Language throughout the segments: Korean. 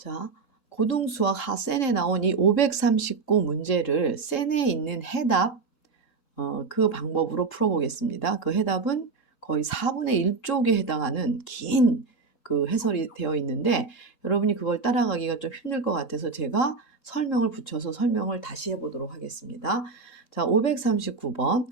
자, 고등수학 하센에 나온 이 539 문제를 센에 있는 해답 그 방법으로 풀어보겠습니다. 그 해답은 거의 4분의 1쪽에 해당하는 긴 그 해설이 되어 있는데 여러분이 그걸 따라가기가 좀 힘들 것 같아서 제가 설명을 붙여서 설명을 다시 해보도록 하겠습니다. 자, 539번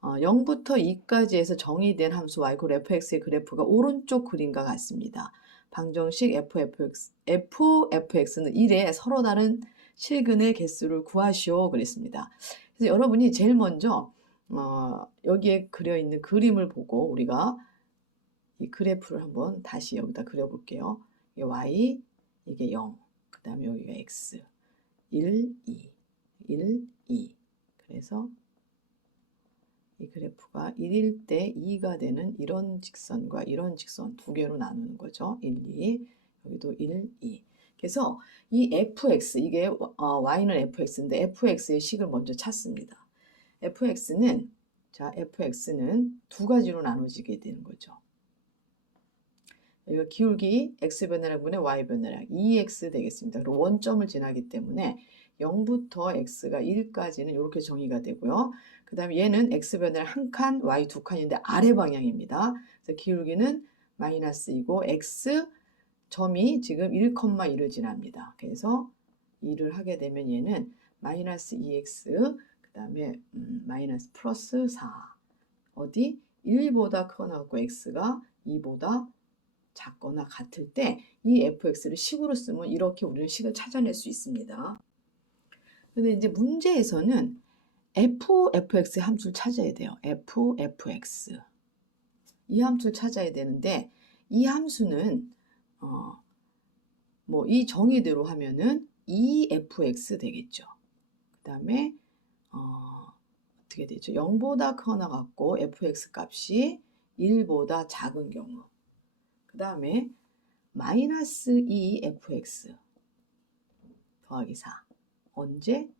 0부터 2까지 해서 정의된 함수 y = fx의 그래프가 오른쪽 그림과 같습니다. 방정식 fx는 1에 서로 다른 실근의 개수를 구하시오 그랬습니다. 그래서 여러분이 제일 먼저 여기에 그려 있는 그림을 보고 우리가 이 그래프를 한번 다시 여기다 그려볼게요. 이게 y, 이게 0, 그 다음에 여기가 x, 1, 2, 1, 2. 그래서 이 그래프가 1일 때 2가 되는 이런 직선과 이런 직선 두 개로 나누는 거죠. 1, 2, 여기도 1, 2. 그래서 이 fx, 이게 y는 fx인데 fx의 식을 먼저 찾습니다. fx는 두 가지로 나눠지게 되는 거죠. 여기가 기울기 x변화량분의 y변화량 2x 되겠습니다. 그리고 원점을 지나기 때문에 0부터 x가 1까지는 이렇게 정의가 되고요. 그 다음에 얘는 x변화량 한 칸, y 두 칸인데 아래 방향입니다. 그래서 기울기는 마이너스이고 x 점이 지금 1,1을 지납니다. 그래서 2를 하게 되면 얘는 마이너스 2x 그 다음에 마이너스 플러스 4 어디 1보다 커나갖고 x가 2보다 작거나 같을 때 이 fx를 식으로 쓰면 이렇게 우리는 식을 찾아낼 수 있습니다. 근데 이제 문제에서는 fx의 함수를 찾아야 돼요. fx 이 함수를 찾아야 되는데 이 함수는 뭐 이 정의대로 하면은 2fx 되겠죠. 그 다음에 어떻게 되죠? 0보다 커나 갖고 fx 값이 1보다 작은 경우 그 다음에 마이너스 2fx 더하기 4 언제?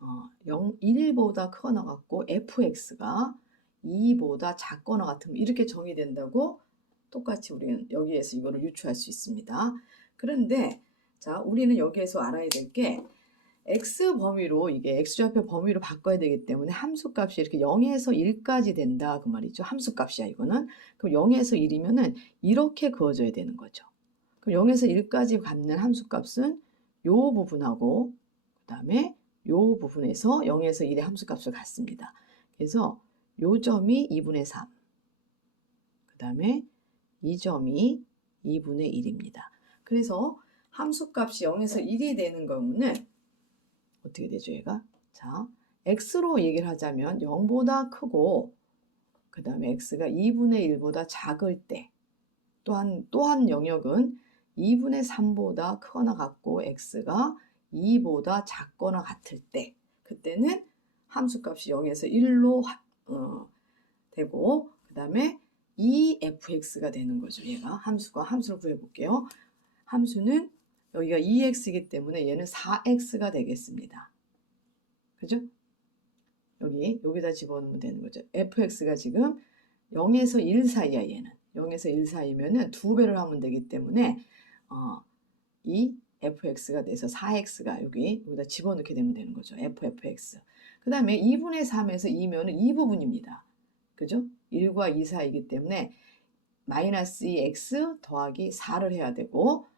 1보다 커나 갖고 fx가 2보다 작거나 같으면 이렇게 정의된다고 똑같이 우리는 여기에서 이거를 유추할 수 있습니다. 그런데 자 우리는 여기에서 알아야 될 게 x 범위로 이게 x좌표 범위로 바꿔야 되기 때문에 함수값이 이렇게 0에서 1까지 된다 그 말이죠. 함수값이야 이거는. 그럼 0에서 1이면은 이렇게 그어져야 되는 거죠. 그럼 0에서 1까지 갖는 함수값은 요 부분하고 그 다음에 요 부분에서 0에서 1의 함수값을 갖습니다. 그래서 요 점이 2분의 3, 그 다음에 이 점이 2분의 1입니다. 그래서 함수값이 0에서 1이 되는 경우는 어떻게 되죠 얘가? 자, x로 얘기를 하자면 0보다 크고 그 다음에 x가 2분의 1보다 작을 때 또한 영역은 2분의 3보다 크거나 같고 x가 2보다 작거나 같을 때 그때는 함수값이 0에서 1로 되고 그 다음에 2fx가 되는 거죠. 얘가 함수를 구해볼게요. 함수는 여기가 2x이기 때문에 얘는 4x가 되겠습니다. 그죠? 여기다 집어넣으면 되는 거죠. fx가 지금 0에서 1 사이야 얘는. 0에서 1 사이면은 2배를 하면 되기 때문에 이 fx가 돼서 4x가 여기다 집어넣게 되면 되는 거죠. fx. 그 다음에 2분의 3에서 2면은 이 부분입니다. 그죠? 1과 2 사이이기 때문에 마이너스 2x 더하기 4를 해야 되고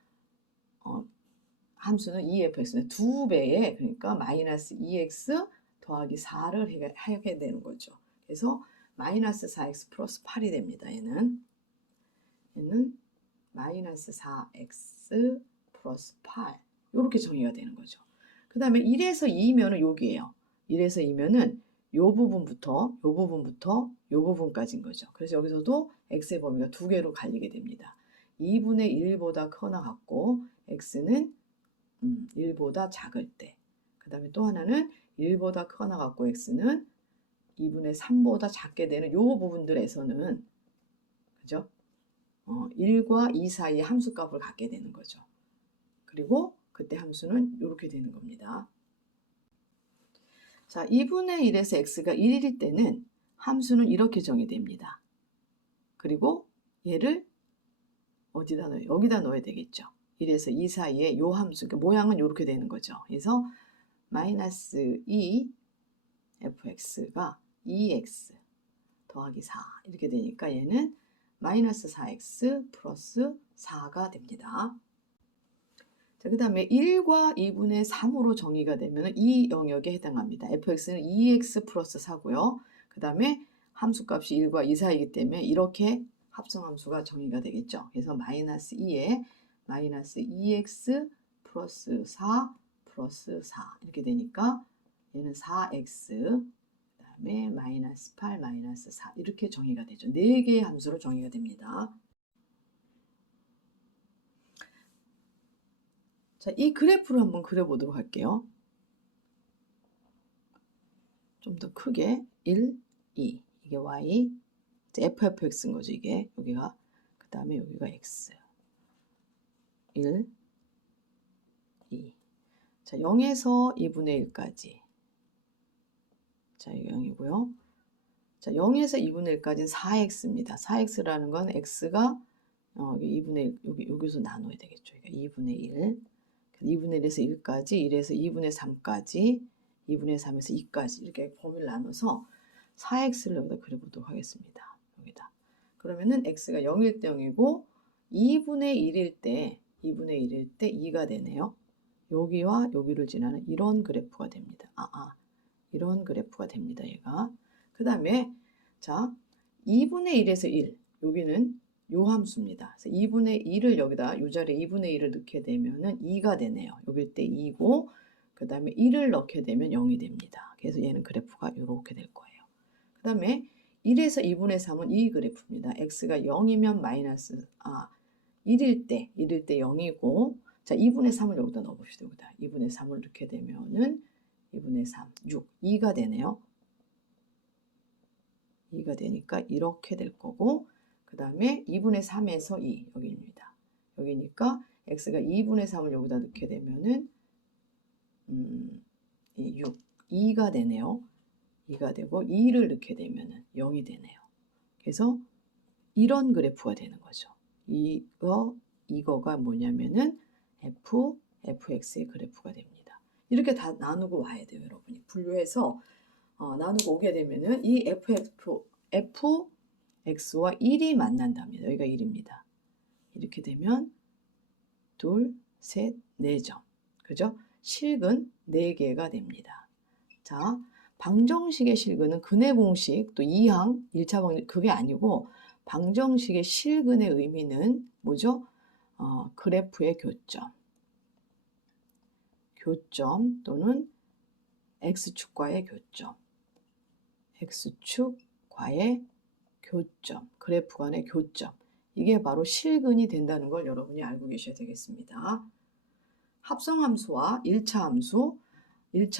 함수는 2fx는 2배에 그러니까 마이너스 2x 더하기 4를 하게 되는 거죠. 그래서 마이너스 4x 플러스 8이 됩니다. 얘는 마이너스 4x 플러스 8 이렇게 정의가 되는 거죠. 그 다음에 1에서 2면은 여기에요. 1에서 2면은 요 부분부터 요 부분까지인 거죠. 그래서 여기서도 x의 범위가 두 개로 갈리게 됩니다. 2분의 1보다 커나 같고 x는 1보다 작을 때. 그 다음에 또 하나는 1보다 커나 같고 x는 2분의 3보다 작게 되는 요 부분들에서는 그죠? 1과 2 사이의 함수값을 갖게 되는 거죠. 그리고 그때 함수는 이렇게 되는 겁니다. 자, 2분의 1에서 x가 1일 때는 함수는 이렇게 정의됩니다. 그리고 얘를 어디다 넣어요? 여기다 넣어야 되겠죠. 1에서 2 사이에 요 함수, 그러니까 모양은 이렇게 되는 거죠. 그래서 마이너스 2 fx가 2x 더하기 4 이렇게 되니까 얘는 마이너스 4x 플러스 4가 됩니다. 자, 그 다음에 1과 2분의 3으로 정의가 되면 이 영역에 해당합니다. fx는 2x 플러스 4고요. 그 다음에 함수값이 1과 2 사이이기 때문에 이렇게 합성함수가 정의가 되겠죠. 그래서 마이너스 2에 마이너스 2x 플러스 4 플러스 4 이렇게 되니까 얘는 4x 그 다음에 마이너스 8 마이너스 4 이렇게 정의가 되죠. 4개의 함수로 정의가 됩니다. 자, 이 그래프를 한번 그려보도록 할게요. 좀 더 크게 1, 2 이게 y fx인 거죠. 이게 여기가 그 다음에 여기가 x 1, 2 자 0에서 2분의 1까지 자 이게 0이고요. 자 0에서 2분의 1까지는 4x입니다. 4x라는 건 x가 2분의 1 여기서 나눠야 되겠죠. 그러니까 2분의 1 2분의 1에서 1까지 1에서 2분의 3까지 2분의 3에서 2까지 이렇게 범위를 나눠서 4x를 여기다 그려보도록 하겠습니다. 여기다. 그러면은 x가 0일 때 0이고 2분의 1일 때 2가 되네요. 여기와 여기를 지나는 이런 그래프가 됩니다. 이런 그래프가 됩니다. 얘가. 그 다음에 자 2분의 1에서 1 여기는 요 함수입니다. 그래서 2분의 1을 여기다 요 자리에 2분의 1을 넣게 되면은 2가 되네요. 여길 때 2고 그 다음에 1을 넣게 되면 0이 됩니다. 그래서 얘는 그래프가 이렇게 될 거예요. 그 다음에 1에서 2분의 3은 이 그래프입니다. x가 0이면 마이너스 1일 때 0이고 자 2분의 3을 여기다 넣어봅시다. 여기다 2분의 3을 넣게 되면은 2분의 3, 6, 2가 되네요. 2가 되니까 이렇게 될 거고 그 다음에 2분의 3에서 2 여기입니다. 여기니까 x가 2분의 3을 여기다 넣게 되면은 6, 2가 되네요. 2가 되고 2를 넣게 되면은 0이 되네요. 그래서 이런 그래프가 되는 거죠. 이거가 뭐냐면은 fx의 그래프가 됩니다. 이렇게 다 나누고 와야 돼요, 여러분이. 분류해서 나누고 오게 되면은 이 fx와 1이 만난답니다. 여기가 1입니다. 이렇게 되면 둘, 셋, 4점. 그죠? 실근 4개가 됩니다. 자, 방정식의 실근은 근해 공식 또 2항 1차 방정 그게 아니고 방정식의 실근의 의미는 뭐죠? 그래프의 교점 또는 x축과의 교점, x축과의 교점, 그래프 간의 교점. 이게 바로 실근이 된다는 걸 여러분이 알고 계셔야 되겠습니다. 합성함수와 1차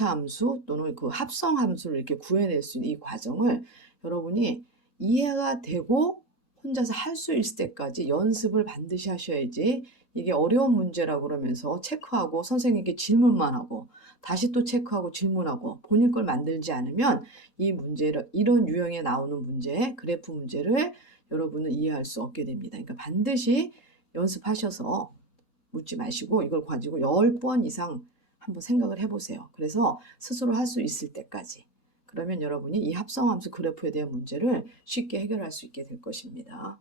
함수 또는 그 합성함수를 이렇게 구해낼 수 있는 이 과정을 여러분이 이해가 되고 혼자서 할 수 있을 때까지 연습을 반드시 하셔야지 이게 어려운 문제라고 그러면서 체크하고 선생님께 질문만 하고 다시 또 체크하고 질문하고 본인 걸 만들지 않으면 이 문제를 이런 유형에 나오는 문제, 그래프 문제를 여러분은 이해할 수 없게 됩니다. 그러니까 반드시 연습하셔서 묻지 마시고 이걸 가지고 10번 이상 한번 생각을 해보세요. 그래서 스스로 할 수 있을 때까지. 그러면 여러분이 이 합성함수 그래프에 대한 문제를 쉽게 해결할 수 있게 될 것입니다.